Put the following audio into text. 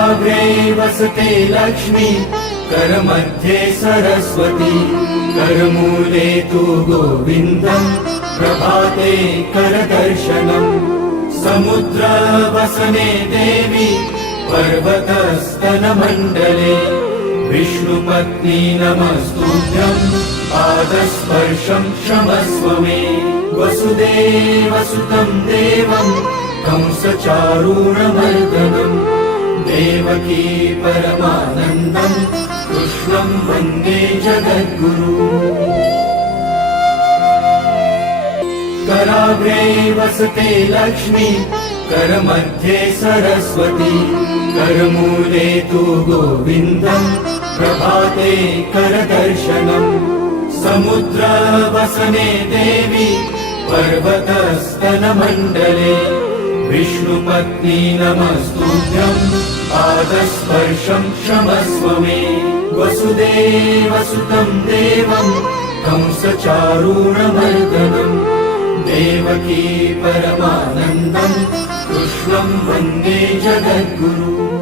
कराग्रे वसते लक्ष्मी, करमध्ये सरस्वती, करमूले तु गोविन्दम्, प्रभाते करदर्शनम्। समुद्रवसने देवी, पर्वतस्तनमण्डले, विष्णुपत्नी नमस्तुभ्यम्, पादस्पर्शं क्षमस्व मे। वसुदेवसुतं देवं, कंसचारूणमर्दनम्, देवकी परमानन्दम्, कृष्णं वन्दे जगद्गुरु। कराग्रे वसते लक्ष्मी, करमध्ये सरस्वती, करमूले तु गोविन्दम्, प्रभाते करदर्शनम्। समुद्रवसने देवी, पर्वतस्तनमण्डले, विष्णुपत्नी नमस्तुभ्यम्, पादस्पर्शं क्षमस्व मे। वसुदेवसुतं देवं, कंसचारूणमर्दनम्, देवकी परमानन्दम्, कृष्णं वन्दे जगद्गुरु।